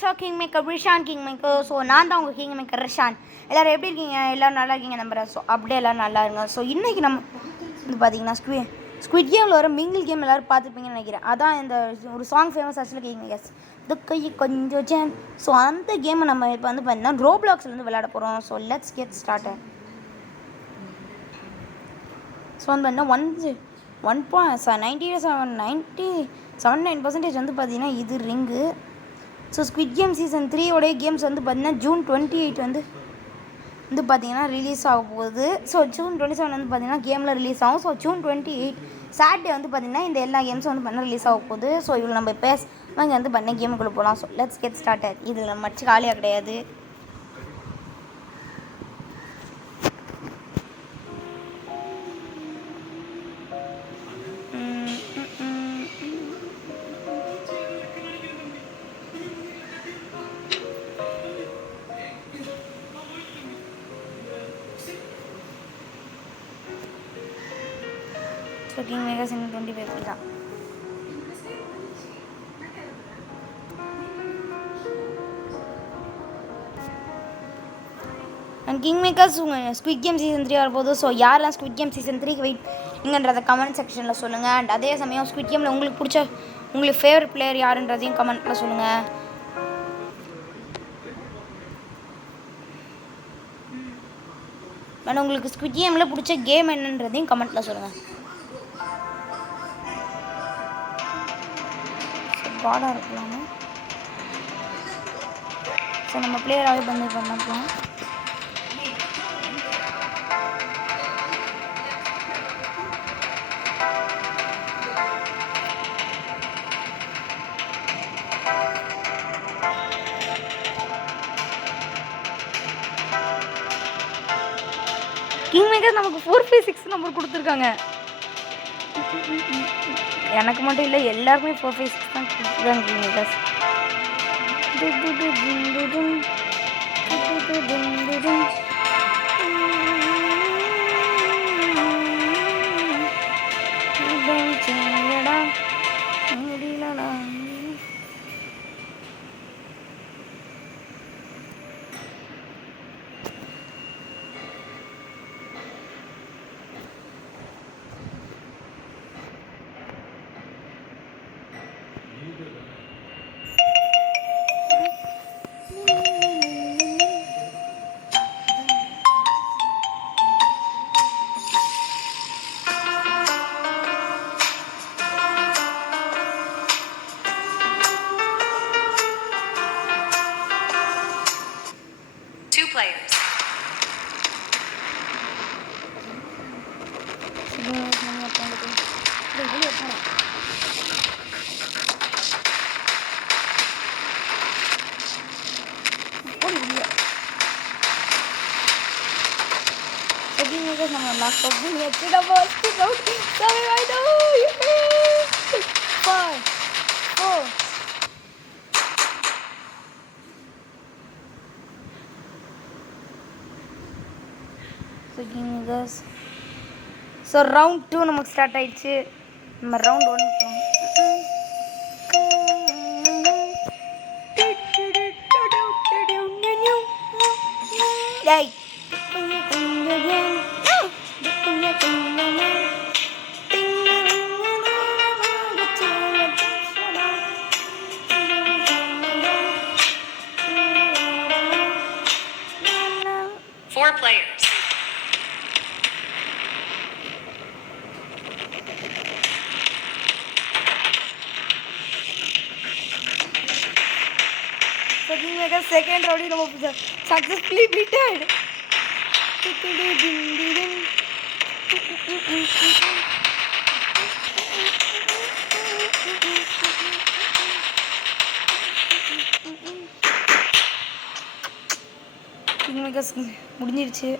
So king maker Rishan king maker. So நான் தான் உங்கள் கிங் மேக்கர் ரிஷான். எல்லோரும் எப்படி இருக்கீங்க? எல்லோரும் நல்லா இருக்கீங்க நம்புறேன். ஸோ அப்படியே எல்லோரும் நல்லா இருங்க. ஸோ இன்றைக்கி நம்ம வந்து பார்த்தீங்கன்னா ஸ்குவிட் கேமில் வர மிங்கிள் கேம் எல்லோரும் பார்த்துருப்பீங்கன்னு நினைக்கிறேன். அதான் இந்த ஒரு சாங் ஃபேமஸ் ஆச்சுல கிங் மேக்கர்ஸ் துக்கை கொஞ்சம் ஜேம். ஸோ அந்த கேமை நம்ம இப்போ வந்து பார்த்தீங்கன்னா ரோப்ளாக்ஸ்லேருந்து விளையாட போகிறோம். So let's get started. So வந்து பார்த்தீங்கன்னா 97.9% வந்து பார்த்தீங்கன்னா இது ring. So squid game season 3 games வந்து பார்த்தீங்கன்னா ஜூன் 28 வந்து பார்த்தீங்கன்னா ரிலீஸ் ஆக போகுது. ஸோ ஜூன் 27 வந்து பார்த்தீங்கன்னா கேமில் ரிலீஸ் ஆகும். ஸோ ஜூன் 28 சாட்டர்டே வந்து பார்த்தீங்கன்னா இந்த எல்லா கேம்ஸும் வந்து பார்த்தீங்கன்னா ரிலீஸ் ஆக போகுது. ஸோ இதில் நம்ம இங்கே வந்து பார்த்தீங்கன்னா கேமுக்குள்ளே போகலாம். So let's get started. இதில் நம்ம மச்சு காலியாக கிடையாது. ஸோ கிங் மேக்கர்ஸ் இன்னும் 25 தான். அண்ட் கிங் மேக்கர்ஸ் உங்கள் ஸ்குவிட் கேம் சீசன் 3 வரப்போகுது. ஸோ யாரெல்லாம் ஸ்குவிட் கேம் சீசன் 3க்கு வெயிட்ங்கிறத கமெண்ட் செக்ஷனில் சொல்லுங்கள். அண்ட் அதே சமயம் ஸ்குவிட் கேமில் உங்களுக்கு ஃபேவரட் பிளேயர் யாருன்றதையும் கமெண்ட்டில் சொல்லுங்கள். அண்ட் உங்களுக்கு ஸ்குவிட் கேமில் பிடிச்ச கேம் என்னன்றதையும் கமெண்ட்டில் சொல்லுங்கள். பாடாக இருக்கலாமா? ஸோ நம்ம பிளேயராகவே பண்ணலாம். கிங் மேக்கர் நமக்கு 456 நம்பர் கொடுத்துருக்காங்க. எனக்கு மட்டும் இல்லை, எல்லாருக்குமே 456 தான் கொடுத்துருக்காங்க கிங் மேக்கர்ஸ். நம்ம லாஸ்ட் பண்ணி எடுத்துட போகிறோம். 5 4 ஸோ ரவுண்ட் 2 நமக்கு ஸ்டார்ட் ஆயிடுச்சு. நம்ம ரவுண்ட் 1 டேய் 4 players. So King Maker second round successfully beaten. King Makers முடிஞ்சிருச்சு.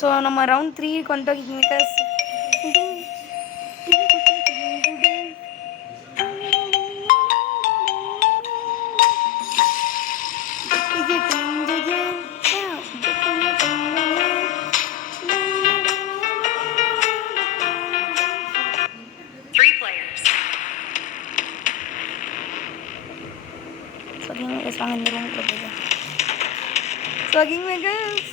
ஸோ நம்ம ரவுண்ட் 3 கொண்டோம் king makers. Three players. King makers வாங்க இந்த ரூமுக்குள்ளே போய்க்கலாம். ஸோ கிங் மேக்கர்ஸ்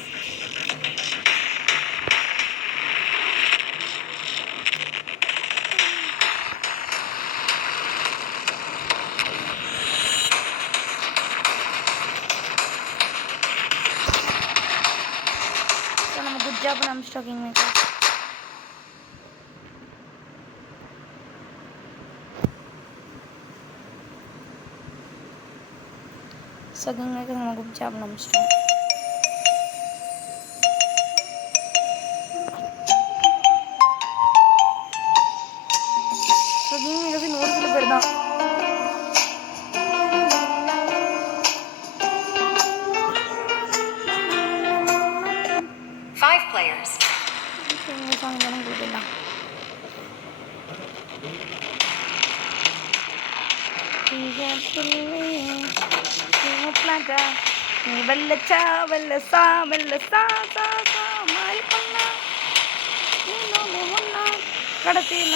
நம்ம குட் ஜாப் அனுப்பிச்சிட்டோம் king makers. So king makers நம்ம குட் ஜாப் அனுப்பிச்சிட்டோம். ஸோ கிங் மேக்கர்ஸ் இன்னொரு சில பேர் தான். நீ வெள்ளச்சா வெள்ளசா வெள்ளசா சா சா மாறி பண்ணா இன்னொன்று ஒன்றா கடைசியில்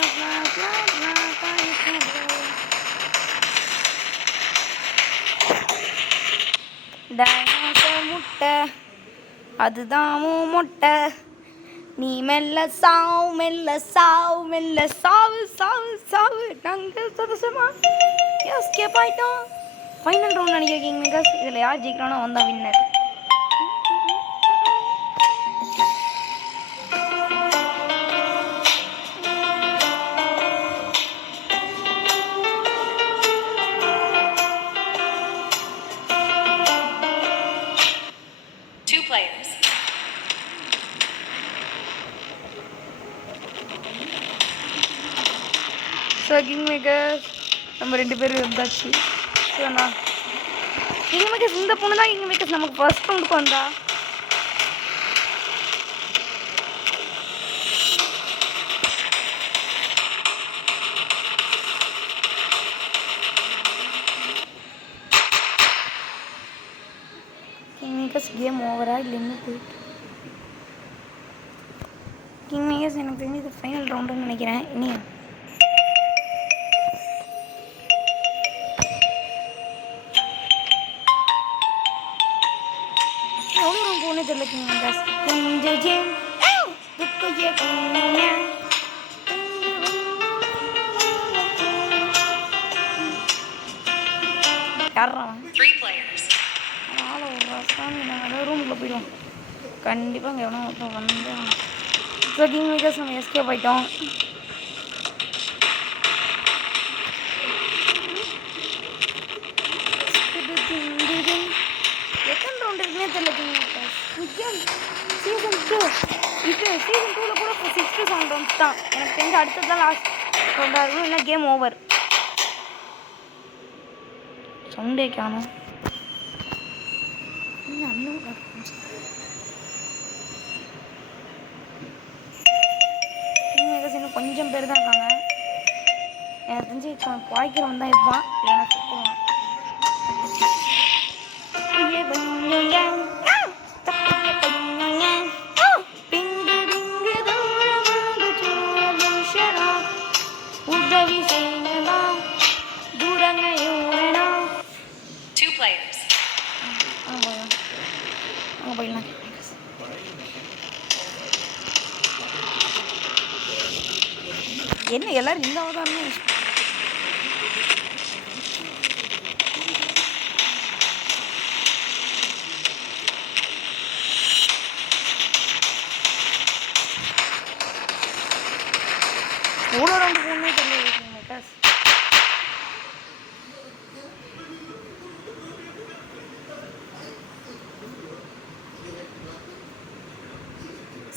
டைனோசர் முட்டை அதுதான் மொட்டை. நீ மெல்ல சாவு மெல்ல சாவு மெல்ல சாவு சாவு சாவு. நாங்கள் சதசமா எஸ்கேப் ஆயிட்டோம். ஃபைனல் ரவுண்ட் நினைக்கிறீங்க பிகாஸ் இதில் யார் ஜெயிக்கிறானோ அவன் தான் வின்னர். ஸோ கிங் மேக்கர்ஸ் நம்ம 2 பேரும் இருந்தாச்சு. ஸோ நான் கிங் மேக்கர்ஸ் இந்த பொண்ணு தான் கிங் மேக்கர்ஸ் நமக்கு ஃபர்ஸ்ட் ரவுண்டுக்கு வந்தா. கிங் மேக்கர்ஸ் கேம் ஓவரா இல்லை இன்னும் போயிட்டு கிங் மேக்கர்ஸ் எனக்கு தெரிஞ்சு இது ஃபைனல் ரவுண்டுன்னு நினைக்கிறேன். இனி தெரியல கிங் மேக்கர்ஸ் ரூமுக்குள்ள போயிடுவோம் கண்டிப்பாக. இங்கே எவனோ ஒருத்தன் வந்து ஸோ கிங் மேக்கர்ஸ் நம்ம எஸ்கேப் ஆகிட்டோம். எத்தனை ரவுண்ட் இருக்குன்னே தெரியல கிங் மேக்கர்ஸ். சீசன் 2 இது சீசன் 2ல் கூட 6 to 7 ரவுண்ட்ஸ் தான் எனக்கு தெரிஞ்சு. அடுத்தது தான் லாஸ்ட் ரவுண்டாக இருக்கும், இல்லை கேம் ஓவர். சவுண்டே காணும். இன்னும் கொஞ்சம் பேர் தான் இருக்காங்க. எனக்கு தெரிஞ்சு குவாய்க்கிறவன் தான் இருப்பான், இல்லைன்னா சுற்றுவான். என்ன எல்லாரும் இந்த அவதாரமே எவ்வளோ ரவுண்டு போகணுமே தெரியல.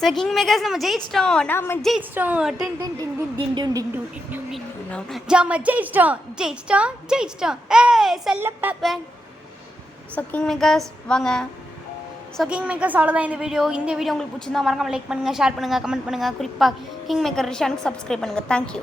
ஸோ கிங் மேக்கர்ஸ் நம்ம ஜெயிச்சிட்டோம். நம்ம ஜெயிச்சிட்டோம். ஜெயிச்சிட்டோம். செல்ல பாப்பேன். ஸோ கிங் மேக்கர்ஸ் வாங்க. ஸோ கிங் மேக்கர்ஸ் அவ்வளோதான் இந்த வீடியோ. இந்த வீடியோ உங்களுக்கு பிடிச்சிருந்தா மறக்காமல் லைக் பண்ணுங்கள், ஷேர் பண்ணுங்கள், கமெண்ட் பண்ணுங்கள். குறிப்பாக கிங் மேக்கர் ரிஷானுக்கு சப்ஸ்கிரைப் பண்ணுங்கள். தேங்க்யூ.